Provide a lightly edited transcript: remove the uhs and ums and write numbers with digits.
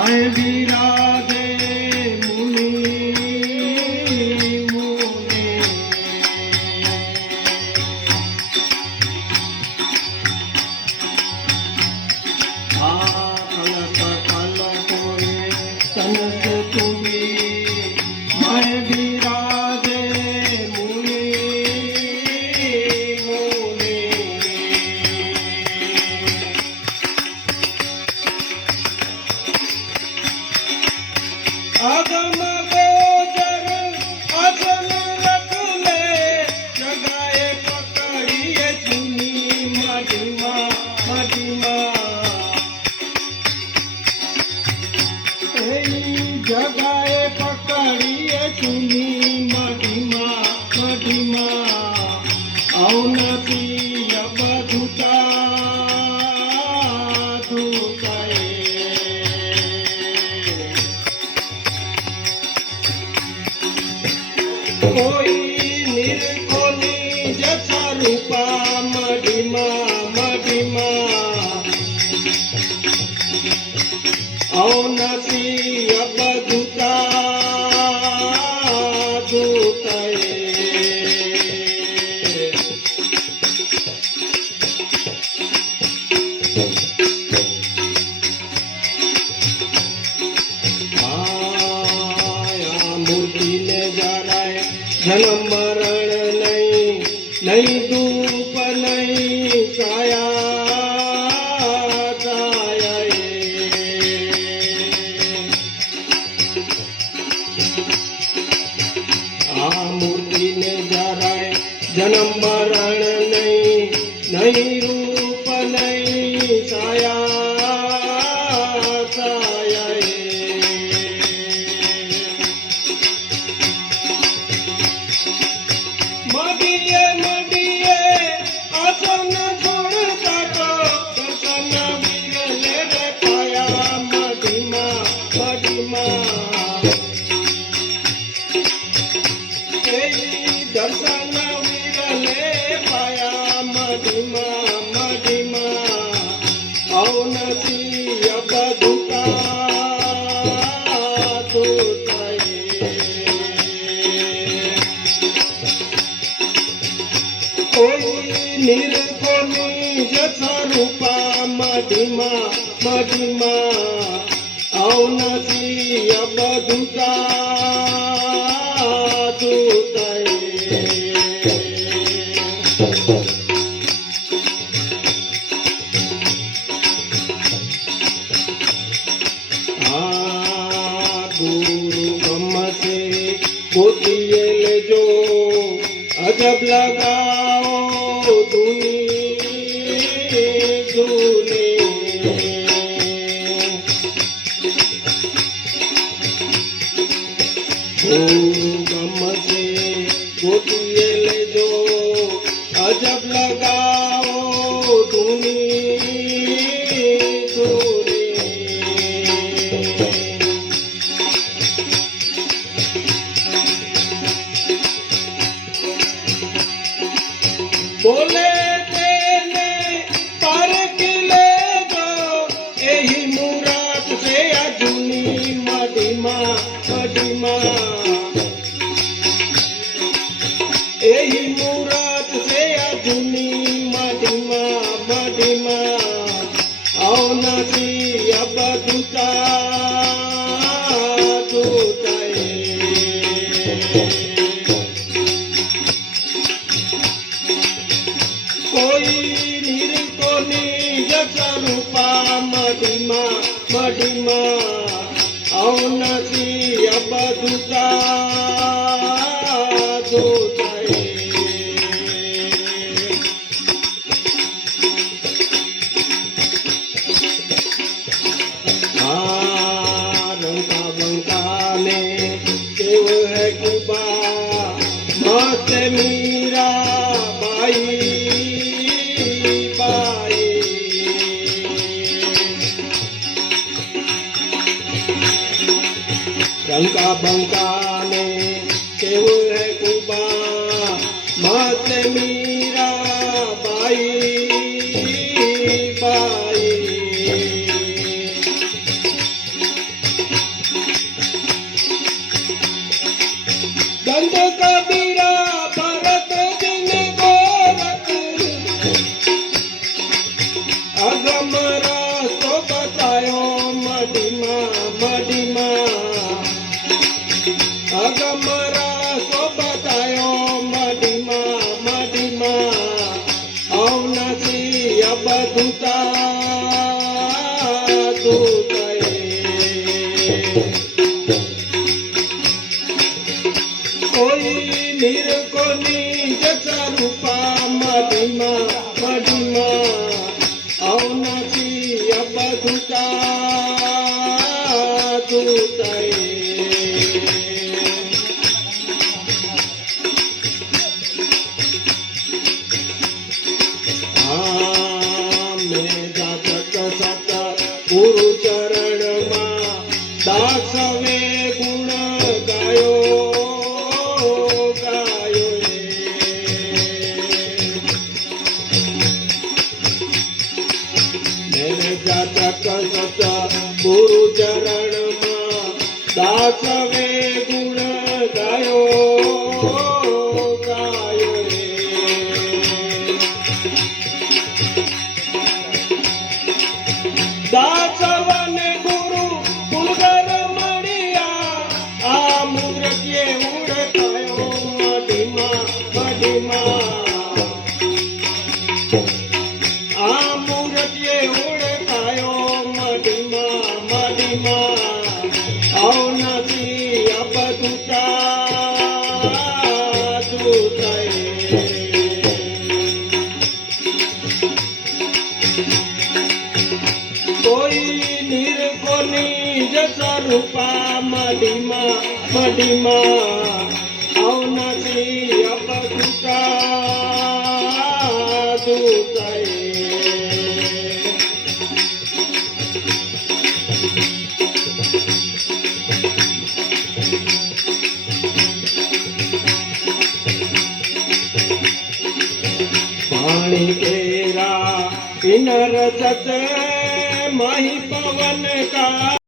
आए विराजे मुनि मुनि कलक कलकोए तनस तुम्ही आए विराजे मुनि मुनि आगम गोचर अजन रखले जगाए पकड़िए चुनी मडिमा मडिमा जगाए पकड़िए चुनी मडिमा मडिमा औनती अब धुता धुताए कोई निर्गुणी जैसा रूपा मडिमा मडिमा औनती अब धुता धुताए मूर्ति ने जराए जन्म मरण नहीं नहीं धूप नहीं छाया छाया मूर्ति ने जराए जन्म मरण नहीं नहीं रूप नहीं छाया छाया मडिये मडिये आसन छोड़ता तो दर्शन विरले रे पाया मडिमा मडिमा दर्शन विरले पाया मडिमा मडिमा औनसी अब धुता धुताए कोई निर्गुणी जैसा रूपा मडिमा मडिमा औनसी अब धुता धुताए गुरु ब्रह्म से गोतिए ले जो अजब लगाओ धुनी धुनी गुरु ब्रह्म से गोतिए ले जो अजब लगाओ धुनी धुनी बोले तेने पर किले जो यही मुराद से अजुनी मडिमा मडिमा यही मुराद से अजुनी मडिमा मडिमा औनसी अब धुता धुताए कोई निर्गुणी जैसा रूपा मडिमा मडिमा औनसी अब धुता धुताए रंका बंका ने केव है कुबा मस्त मीरा बाई बाई रंका बंका ने केव है कुबा मस्त मीरा बाई बाई संत कबीरा भरत जिन गोरख अगम रास्तो बतायो मडिमा मडिमा अगम रास्तो बतायो मडिमा मडिमा अवनासी अबधुता कोई निरको निज स्वरूपा मडिमा मडिमा अवनासी अबधुता दूतये सत गुरु चरण मा दासवे गुण गायो गायो मेरे जातक सत गुरु चरण मा दासवे गुण गायो गायो दासवन गुरु कुलगर मणिया आ मुद्रके उड़कायो मडिमा मडिमा आ मुद्रके उड़कायो मडिमा मडिमा अवनासी अबधुता दूतये कोई निरको निज स्वरूपा मडिमा मडिमा अवनासी अबधुता दूतये पाणी केरा किनर सत माही पवन का